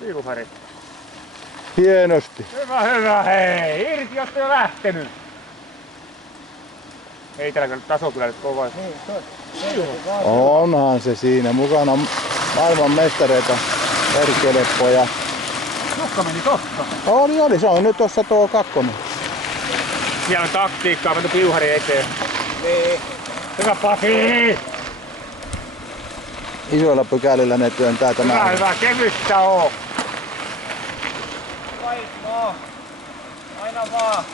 Piuhari. Hienosti. Hyvä, hyvä, hei! Irti olette jo lähtenyt. Ei täällä taso kyllä nyt kova. Onhan se siinä. Mukana on maailman mestareita. Erkeleppo ja... Nokka meni tossa. Oli. Se on nyt tossa tuo kakkonen. Siellä on taktiikkaa, menty piuhari eteen. Niin. Hyvä Pasi! Isoilla pykälillä ne työntää tämä. Hyvä, kevyttä oo. Aina vaan.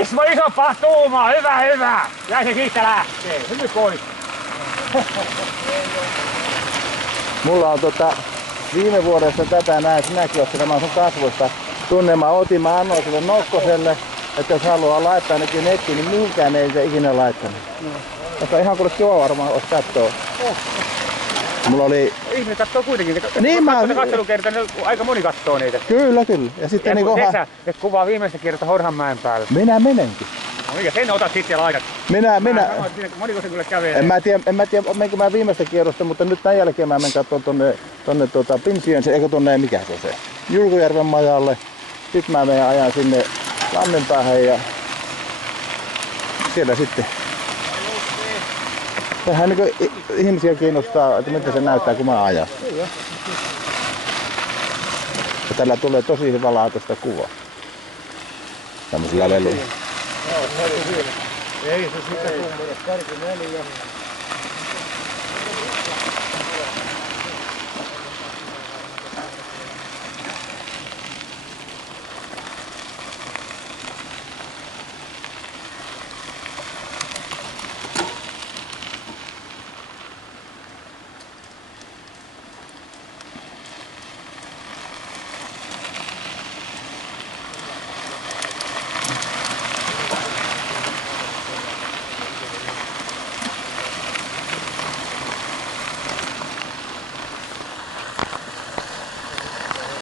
Ismo isompaa tuumaa, hyvä! Jäi se siitä lähtee, hyvin pois. Mulla on viime vuodesta tätä näin, sinäkin oot nämä sun kasvoista tunnelma. Mä annoin sille Nokkoselle, että jos haluaa laittaa ainakin nettiin, niin mihinkään ei se ikinä laittanut. Mutta ihan kuule kiva varmaan olisi katsoa. Mulla oli... Ihminen katsoo kuitenkin. Niin mä... Katselukerta, niin aika moni katsoo niitä. Kyllä. Ja sitten niinku... Et kuvaa viimeistä kierrosta Horhanmäen päällä. Minä menenkin. No mikä, sen otat sitten ja laitat. Minä... Moniko se kyllä kävelee? En mä tiedä menkö mä viimeistä kierrosta, mutta nyt tämän jälkeen mä menen katsomaan tonne Pinsien, eikö tonne, mikä se on se? Julkujärven majalle. Sitten mä menen ajan sinne Lammenpäähän ja siellä sitten. Vähän niin ihmisiä kiinnostaa, että mitä se näyttää kun mä ajan. Ja tällä tulee tosi hyvä laatuista kuvaa. Tämmöisillä leluilla. Ei se sitä kummaa. 24.